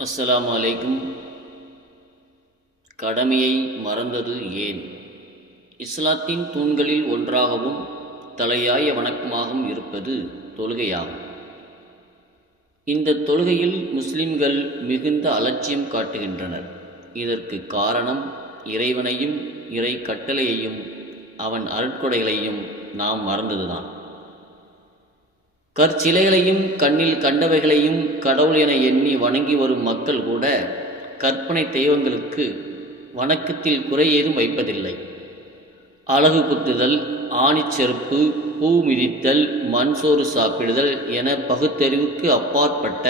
அஸ்லாம் அலைக்கும். கடமையை மறந்தது ஏன்? இஸ்லாத்தின் தூண்களில் ஒன்றாகவும் தலையாய வணக்கமாகவும் இருப்பது தொழுகையாகும். இந்த தொழுகையில் முஸ்லிம்கள் மிகுந்த அலட்சியம் காட்டுகின்றனர். இதற்கு காரணம் இறைவனையும் இறை கட்டளையையும் அவன் அருட்கொடைகளையும் நாம் மறந்ததுதான். கற்சிலைகளையும் கண்ணில் கண்டவைகளையும் கடவுள் என எண்ணி வணங்கி வரும் மக்கள் கூட கற்பனை தெய்வங்களுக்கு வணக்கத்தில் குறை ஏதும் வைப்பதில்லை. அழகு குத்துதல் ஆணிச்செருப்பு பூ மிதித்தல் மண் சோறு சாப்பிடுதல் என பகுத்தறிவுக்கு அப்பாற்பட்ட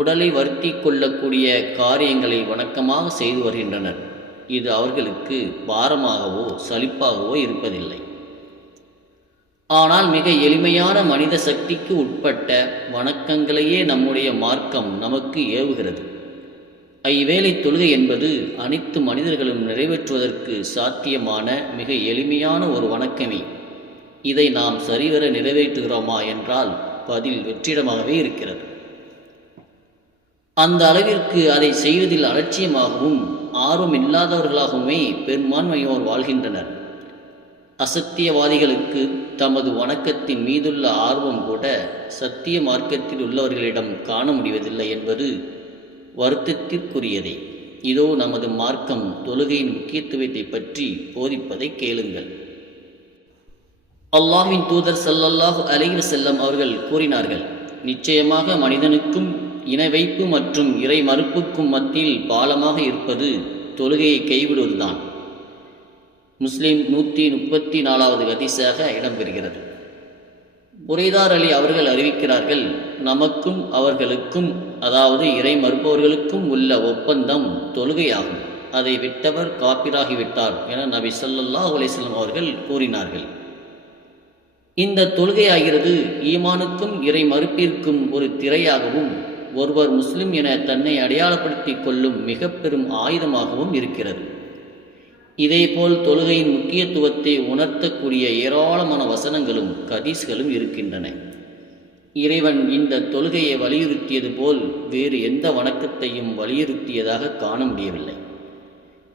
உடலை வருத்தி கொள்ளக்கூடிய காரியங்களை வணக்கமாக செய்து வருகின்றனர். இது அவர்களுக்கு பாரமாகவோ சலிப்பாகவோ இருப்பதில்லை. ஆனால் மிக எளிமையான மனித சக்திக்கு உட்பட்ட வணக்கங்களையே நம்முடைய மார்க்கம் நமக்கு ஏவுகிறது. ஐவேளை தொழுகை என்பது அனைத்து மனிதர்களும் நிறைவேற்றுவதற்கு சாத்தியமான மிக எளிமையான ஒரு வணக்கமே. இதை நாம் சரிவர நிறைவேற்றுகிறோமா என்றால் பதில் வெற்றிடமாகவே இருக்கிறது. அந்த அளவிற்கு அதை செய்வதில் அலட்சியமாகவும் ஆர்வம் இல்லாதவர்களாகவுமே பெரும்பான்மையோர் வாழ்கின்றனர். அசத்தியவாதிகளுக்கு தமது வணக்கத்தின் மீதுள்ள ஆர்வம் கூட சத்திய மார்க்கத்தில் உள்ளவர்களிடம் காண முடிவதில்லை என்பது வருத்தத்திற்குரியதே. இதோ நமது மார்க்கம் தொழுகையின் முக்கியத்துவத்தை பற்றி போதிப்பதை கேளுங்கள். அல்லாஹ்வின் தூதர் ஸல்லல்லாஹு அலைஹி செல்லம் அவர்கள் கூறினார்கள் நிச்சயமாக மனிதனுக்கும் இணை வைப்பு மற்றும் இறை மறுப்புக்கும் மத்தியில் பாலமாக இருப்பது தொழுகையை கைவிடுவதுதான். முஸ்லீம் நூற்றி முப்பத்தி நாலாவது ஹதீஸாக இடம்பெறுகிறது. புரைதார் அலி அவர்கள் அறிவிக்கிறார்கள் நமக்கும் அவர்களுக்கும் அதாவது இறை மறுப்பவர்களுக்கும் உள்ள ஒப்பந்தம் தொழுகையாகும். அதை விட்டவர் காப்பிராகிவிட்டார் என நபி சொல்லல்லா அலைஹி அவர்கள் கூறினார்கள். இந்த தொழுகையாகிறது ஈமானுக்கும் இறை மறுப்பிற்கும் ஒரு திரையாகவும் ஒருவர் முஸ்லிம் என தன்னை அடையாளப்படுத்திக் கொள்ளும் மிக பெரும் ஆயுதமாகவும் இருக்கிறது. இதேபோல் தொழுகையின் முக்கியத்துவத்தை உணர்த்தக்கூடிய ஏராளமான வசனங்களும் கதீஸ்களும் இருக்கின்றன. இறைவன் இந்த தொழுகையை வலியுறுத்தியது போல் வேறு எந்த வணக்கத்தையும் வலியுறுத்தியதாக காண முடியவில்லை.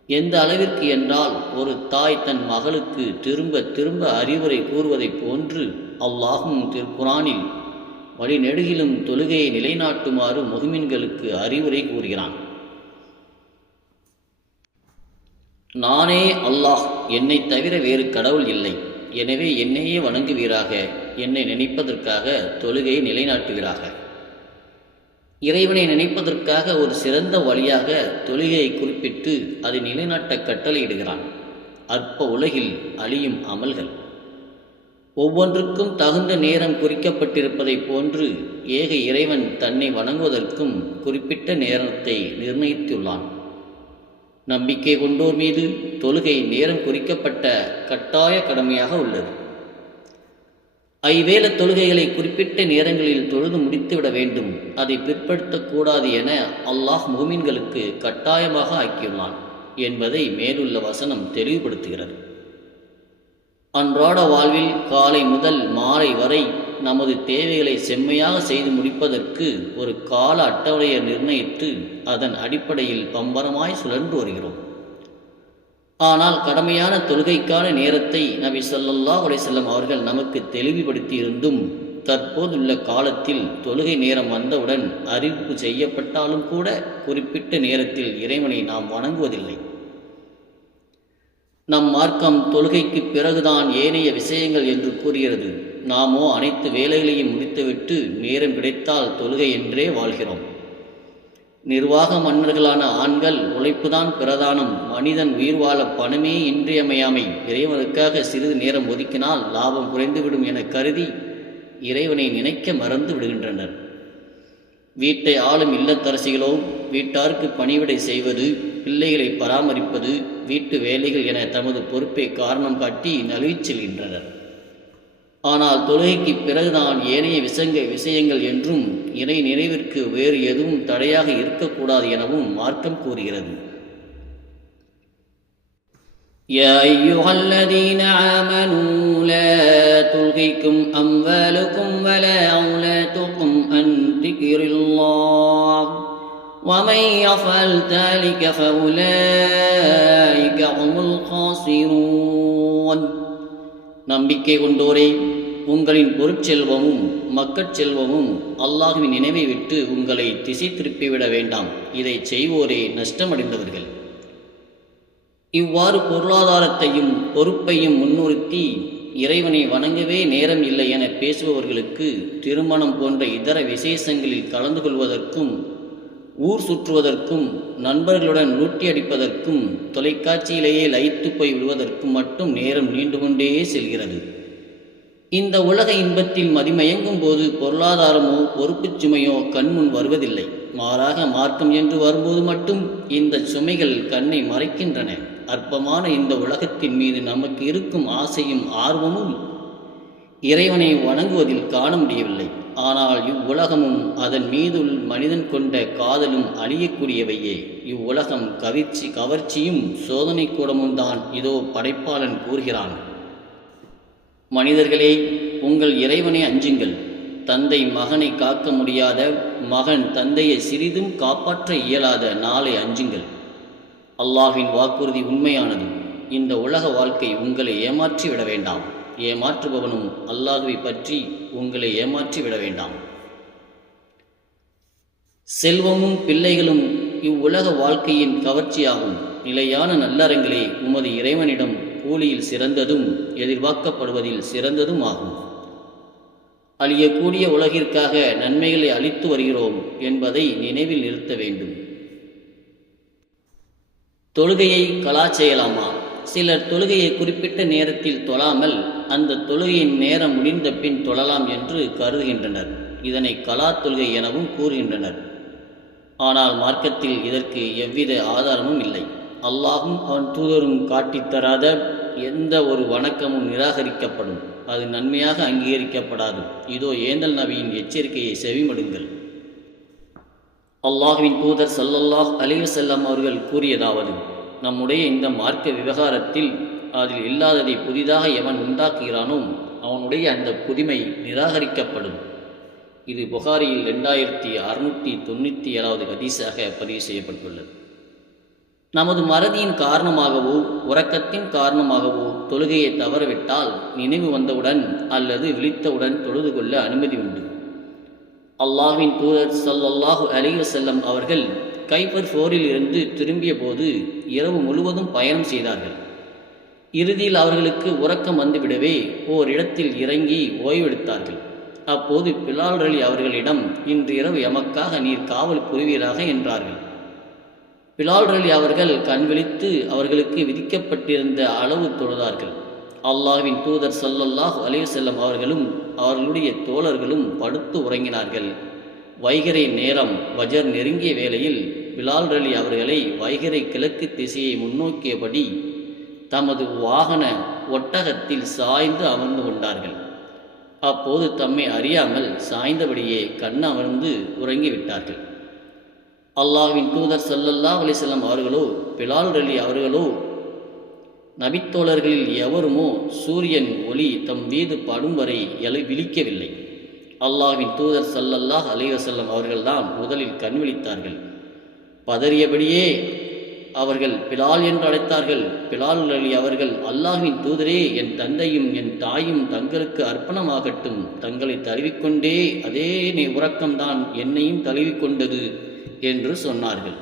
எந்த அளவிற்கு என்றால் ஒரு தாய் தன் மகளுக்கு திரும்ப திரும்ப அறிவுரை கூறுவதைப் போன்று அல்லாஹும் திருக்குரானில் வழிநெடுகிலும் தொழுகையை நிலைநாட்டுமாறு முகமின்களுக்கு அறிவுரை கூறுகிறான். நானே அல்லாஹ் என்னை தவிர வேறு கடவுள் இல்லை. எனவே என்னையே வணங்குவீராக என்னை நினைப்பதற்காக தொழுகையை நிலைநாட்டுவீராக. இறைவனை நினைப்பதற்காக ஒரு சிறந்த வழியாக தொழுகையை குறிப்பிட்டு அதை நிலைநாட்ட கட்டளையிடுகிறான். அற்ப உலகில் அழியும் அமல்கள். ஒவ்வொன்றுக்கும் தகுந்த நேரம் குறிக்கப்பட்டிருப்பதைப் போன்று ஏக இறைவன் தன்னை வணங்குவதற்கும் குறிப்பிட்ட நேரத்தை நிர்ணயித்துள்ளான். நம்பிக்கை கொண்டோர் மீது தொழுகை நேரம் குறிக்கப்பட்ட கட்டாய கடமையாக உள்ளது. ஐவேல தொழுகைகளை குறிப்பிட்ட நேரங்களில் தொழுது முடித்துவிட வேண்டும். அதை பிற்படுத்தக்கூடாது என அல்லாஹ் முகமீன்களுக்கு கட்டாயமாக ஆக்கியுள்ளான் என்பதை மேலுள்ள வசனம் தெளிவுபடுத்துகிறது. அன்றாட வாழ்வில் காலை முதல் மாலை வரை நமது தேவைகளை செம்மையாக செய்து முடிப்பதற்கு ஒரு கால அட்டவணையை நிர்ணயித்து அதன் அடிப்படையில் பம்பரமாய் சுழன்று வருகிறோம். ஆனால் கடமையான தொழுகைக்கான நேரத்தை நபி சொல்லல்லா அலைஹி அவர்கள் நமக்கு தெளிவுபடுத்தி இருந்தும் தற்போதுள்ள காலத்தில் தொழுகை நேரம் வந்தவுடன் அறிவிப்பு செய்யப்பட்டாலும் கூட குறிப்பிட்ட நேரத்தில் இறைவனை நாம் வணங்குவதில்லை. நம் மார்க்கம் தொழுகைக்கு பிறகுதான் ஏனைய விஷயங்கள் என்று கூறுகிறது. நாமோ அனைத்து வேலைகளையும் முடித்துவிட்டு நேரம் கிடைத்தால் தொழுகை என்றே வாழ்கிறோம். நிர்வாக மன்னர்களான ஆண்கள் உழைப்புதான் பிரதானம். மனிதன் உயிர் வாழ பணமே இன்றியமையாமை. இறைவனுக்காக சிறிது நேரம் ஒதுக்கினால் லாபம் குறைந்துவிடும் என கருதி இறைவனை நினைக்க மறந்து விடுகின்றனர். வீட்டை ஆளும் இல்லத்தரசிகளோ வீட்டாருக்கு பணிவிடை செய்வது பிள்ளைகளை பராமரிப்பது வீட்டு வேலைகள் என தமது பொறுப்பை காரணம் காட்டி நழுவிச் செல்கின்றனர் ஆனால் தொழுகைக்கு பிறகுதான் ஏனைய விசங்க விஷயங்கள் என்றும் இறை நிறைவிற்கு வேறு எதுவும் தடையாக இருக்கக்கூடாது எனவும் மார்க்கம் கூறுகிறது يا أيها الذين آمنوا لا تلهكم أموالكم ولا أولادكم عن ذكر الله ومن يفعل ذلك فأولئك هم الخاسرون நம்பிக்கை கொண்டோரே உங்களின் பொருட்செல்வமும் மக்கட் செல்வமும் அல்லாஹுவின் நினைவை விட்டு உங்களை திசை திருப்பிவிட வேண்டாம் இதை செய்வோரே நஷ்டமடைந்தவர்கள் இவ்வாறு பொருளாதாரத்தையும் பொறுப்பையும் முன்னிறுத்தி இறைவனை வணங்கவே நேரம் இல்லை என பேசுபவர்களுக்கு திருமணம் போன்ற இதர விசேஷங்களில் கலந்து கொள்வதற்கும் ஊர் சுற்றுவதற்கும் நண்பர்களுடன் லூட்டி அடிப்பதற்கும் தொலைக்காட்சியிலேயே லயித்து போய் விடுவதற்கும் மட்டும் நேரம் நீண்டு கொண்டே செல்கிறது. இந்த உலக இன்பத்தில் மதிமயங்கும் போது பொருளாதாரமோ பொறுப்புச் சுமையோ கண்முன் வருவதில்லை. மாறாக மார்க்கம் என்று வரும்போது மட்டும் இந்த சுமைகள் கண்ணை மறைக்கின்றன. அற்பமான இந்த உலகத்தின் மீது நமக்கு இருக்கும் ஆசையும் ஆர்வமும் இறைவனை வணங்குவதில் காண முடியவில்லை. ஆனால் இவ்வுலகமும் அதன் மீதுள் மனிதன் கொண்ட காதலும் அழியக்கூடியவையே. இவ்வுலகம் கவிர்ச்சி கவர்ச்சியும் சோதனை கூடமும் தான் இதோ படைப்பாளன் கூறுகிறான். மனிதர்களே உங்கள் இறைவனை அஞ்சுங்கள். தந்தை மகனை காக்க முடியாத மகன் தந்தையை சிறிதும் காப்பாற்ற இயலாத நாளை அஞ்சுங்கள். அல்லாஹின் வாக்குறுதி உண்மையானது. இந்த உலக வாழ்க்கை உங்களை ஏமாற்றி விட வேண்டாம். ஏமாற்றுபவனும் அல்லாஹுவை பற்றி உங்களை ஏமாற்றி விட வேண்டாம். செல்வமும் பிள்ளைகளும் இவ்வுலக வாழ்க்கையின் கவர்ச்சியாகும். நிலையான நல்லறங்களே உமது இறைவனிடம் கூலியில் சிறந்ததும் எதிர்பார்க்கப்படுவதில் சிறந்ததும் ஆகும். அழியக்கூடிய உலகிற்காக நன்மைகளை அளித்து வருகிறோம் என்பதை நினைவில் நிறுத்த வேண்டும். தொழுகையை கலா செய்யலாமா? சிலர் தொழுகையை குறிப்பிட்ட நேரத்தில் தொழாமல் அந்த தொழுகையின் நேரம் முடிந்த பின் தொழலாம் என்று கருதுகின்றனர். இதனை கலா தொழுகை எனவும் கூறுகின்றனர். ஆனால் மார்க்கத்தில் இதற்கு எவ்வித ஆதாரமும் இல்லை. அல்லாஹும் அவன் தூதரும் காட்டித் தராத எந்த ஒரு வணக்கமும் நிராகரிக்கப்படும். அது நன்மையாக அங்கீகரிக்கப்படாது. இதோ ஏந்தல் நபியின் எச்சரிக்கையை செவிமடுங்கள். அல்லாஹுவின் தூதர் சல்லல்லாஹ் அலிவசல்லாம் அவர்கள் கூறியதாவது நம்முடைய இந்த மார்க்க விவகாரத்தில் அதில் இல்லாததை புதிதாக எவன் உண்டாக்குகிறானோ அவனுடைய அந்த புதுமை நிராகரிக்கப்படும். இது புகாரியில் ரெண்டாயிரத்தி அறுநூற்றி தொண்ணூற்றி ஏழாவது ஹதீஸாக பதிவு செய்யப்பட்டுள்ளது. நமது மறதியின் காரணமாகவோ உறக்கத்தின் காரணமாகவோ தொழுகையை தவறவிட்டால் நினைவு வந்தவுடன் அல்லது விழித்தவுடன் தொழுது கொள்ள அனுமதி உண்டு. அல்லாஹின் தூதர் சல்லல்லாஹு அலிவ செல்லம் அவர்கள் கைபர் போரில் இருந்து திரும்பிய போது இரவு முழுவதும் பயணம் செய்தார்கள். இறுதியில் அவர்களுக்கு உறக்கம் வந்துவிடவே ஓரிடத்தில் இறங்கி ஓய்வெடுத்தார்கள். அப்போது பிலால் அலி அவர்களிடம் இன்று இரவு எமக்காக நீர் காவல் புரிவீராக? என்றார்கள். பிலால் அலி அவர்கள் கண் விழித்து அவர்களுக்கு விதிக்கப்பட்டிருந்த அளவு தொழுதார்கள். அல்லாஹ்வின் தூதர் சல்லல்லாஹ் அலிவசல்லம் அவர்களும் அவர்களுடைய தோழர்களும் படுத்து உறங்கினார்கள். வைகரை நேரம் வஜர் நெருங்கிய வேளையில் பிலால் அலி அவர்களை வைகரை கிழக்கு திசையை முன்னோக்கியபடி தமது வாகன ஒட்டகத்தில் சாய்ந்து அமர்ந்து கொண்டார்கள். அப்போது தம்மை அறியாமல் சாய்ந்தபடியே கண் அமர்ந்து உறங்கிவிட்டார்கள் அல்லாஹ்வின் தூதர் சல்லல்லா அலிசல்லாம் அவர்களோ பிலால் அலி அவர்களோ நபித்தோழர்களில் எவருமோ சூரியன் ஒளி தம் மீது படும் வரை எலை விழிக்கவில்லை. அல்லாஹ்வின் தூதர் சல்லல்லாஹ் அலிவசல்லம் அவர்கள்தான் முதலில் கண் விழித்தார்கள். பதறியபடியே அவர்கள் பிலால் என்று அழைத்தார்கள். பிலால் அலி அவர்கள் அல்லாஹின் தூதரே என் தந்தையும் என் தாயும் தங்களுக்கு அர்ப்பணமாகட்டும். தங்களை தழுவிக்கொண்டே அதே நீ உறக்கம்தான் என்னையும் தழுவிக்கொண்டது என்று சொன்னார்கள்.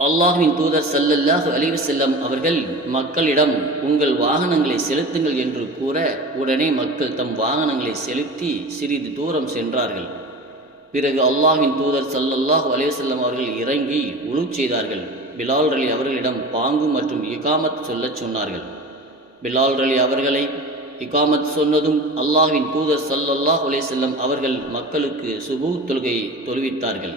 அல்லாஹின் தூதர் சல்லல்லாஹ் அலிவு செல்லம் அவர்கள் மக்களிடம் உங்கள் வாகனங்களை செலுத்துங்கள் என்று கூற உடனே மக்கள் தம் வாகனங்களை செலுத்தி சிறிது தூரம் சென்றார்கள். பிறகு அல்லாஹின் தூதர் சல்லல்லாஹ் அலைஹி வஸல்லம் அவர்கள் இறங்கி உழு செய்தார்கள். பிலால் அலி அவர்களிடம் பாங்கு மற்றும் இகாமத் சொல்லச் சொன்னார்கள். பிலால் அலி அவர்களை இகாமத் சொன்னதும் அல்லாஹின் தூதர் சல்லல்லாஹ் அலைஹி வஸல்லம் அவர்கள் மக்களுக்கு சுபு தொழுகையை தொழுவித்தார்கள்.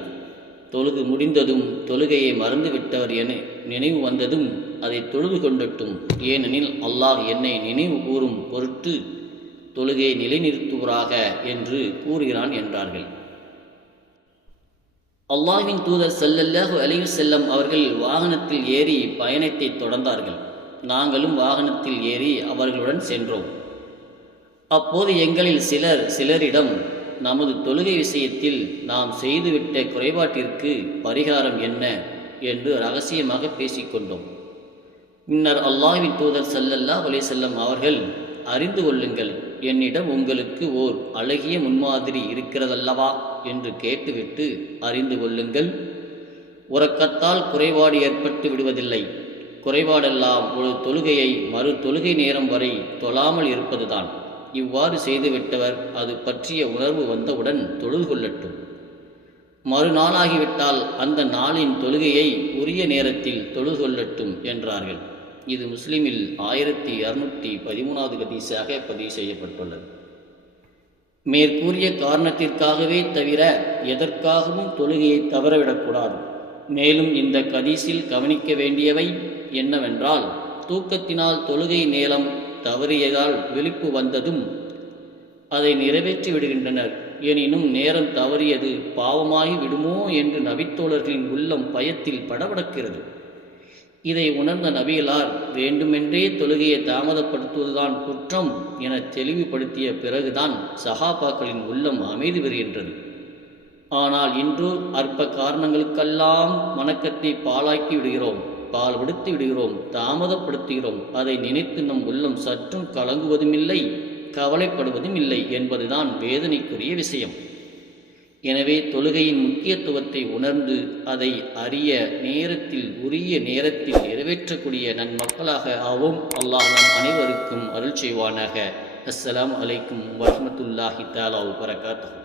தொழுகு முடிந்ததும் தொழுகையை மறந்துவிட்டவர் என நினைவு வந்ததும் அதை தொழுது கொண்டட்டும். ஏனெனில் அல்லாஹ் என்னை நினைவு கூறும் பொருட்டு தொழுகையை நிலைநிறுத்துவராக என்று கூறுகிறான் என்றார்கள். அல்லாவின் தூதர் செல்லல்லாஹு அலைஹி செல்லம் அவர்கள் வாகனத்தில் ஏறி பயணத்தை தொடர்ந்தார்கள். நாங்களும் வாகனத்தில் ஏறி அவர்களுடன் சென்றோம். அப்போது எங்களில் சிலர் சிலரிடம் நமது தொழுகை விஷயத்தில் நாம் செய்துவிட்ட குறைபாட்டிற்கு பரிகாரம் என்ன? என்று ரகசியமாக பேசிக்கொண்டோம். பின்னர் அல்லாவின் தூதர் செல்லல்லா அலைஹி செல்லம் அவர்கள் அறிந்து கொள்ளுங்கள் என்னிடம் உங்களுக்கு ஓர் அழகிய முன்மாதிரி இருக்கிறதல்லவா? என்று கேட்டுவிட்டு அறிந்து கொள்ளுங்கள். உறக்கத்தால் குறைபாடு ஏற்பட்டு விடுவதில்லை. குறைபாடெல்லாம் ஒரு தொழுகையை மறு தொழுகை நேரம் வரை தொழாமல் இருப்பதுதான். இவ்வாறு செய்துவிட்டவர் அது பற்றிய உணர்வு வந்தவுடன் தொழுது கொள்ளட்டும். மறுநாளாகிவிட்டால் அந்த நாளின் தொழுகையை உரிய நேரத்தில் தொழுது கொள்ளட்டும் என்றார்கள். இது முஸ்லீமில் ஆயிரத்தி இரநூத்தி பதிமூணாவது கதீஸாக பதிவு செய்யப்பட்டுள்ளது. மேற்கூறிய காரணத்திற்காகவே தவிர எதற்காகவும் தொழுகையை தவறவிடக்கூடாது. மேலும் இந்த கதீஸில் கவனிக்க வேண்டியவை என்னவென்றால் தூக்கத்தினால் தொழுகை நேரம் தவறியதால் விழிப்பு வந்ததும் அதை நிறைவேற்றி விடுகின்றனர். எனினும் நேரம் தவறியது பாவமாகி விடுமோ என்று நபித்தோழர்களின் உள்ளம் பயத்தில் படபடக்கிறது. இதை உணர்ந்த நபியலார் வேண்டுமென்றே தொழுகையை தாமதப்படுத்துவதுதான் குற்றம் என தெளிவுபடுத்திய பிறகுதான் சஹாபாக்களின் உள்ளம் அமைதி பெறுகின்றது. ஆனால் இன்று அற்ப காரணங்களுக்கெல்லாம் வணக்கத்தை பாழாக்கி விடுகிறோம் பால் விடுத்து விடுகிறோம் தாமதப்படுத்துகிறோம். அதை நினைத்து நம் உள்ளம் சற்றும் கலங்குவதுமில்லை கவலைப்படுவதும் இல்லை என்பதுதான் வேதனைக்குரிய விஷயம். எனவே தொழுகையின் முக்கியத்துவத்தை உணர்ந்து அதை அறிய நேரத்தில் உரிய நேரத்தில் நிறைவேற்றக்கூடிய நன்மக்களாக ஆவோம். அல்லாஹ் நம் அனைவருக்கும் அருள் செய்வானாக. அஸ்ஸலாம் அலைக்கும் வரமத்துல்லாஹி தஆலா வபரகாத்துஹு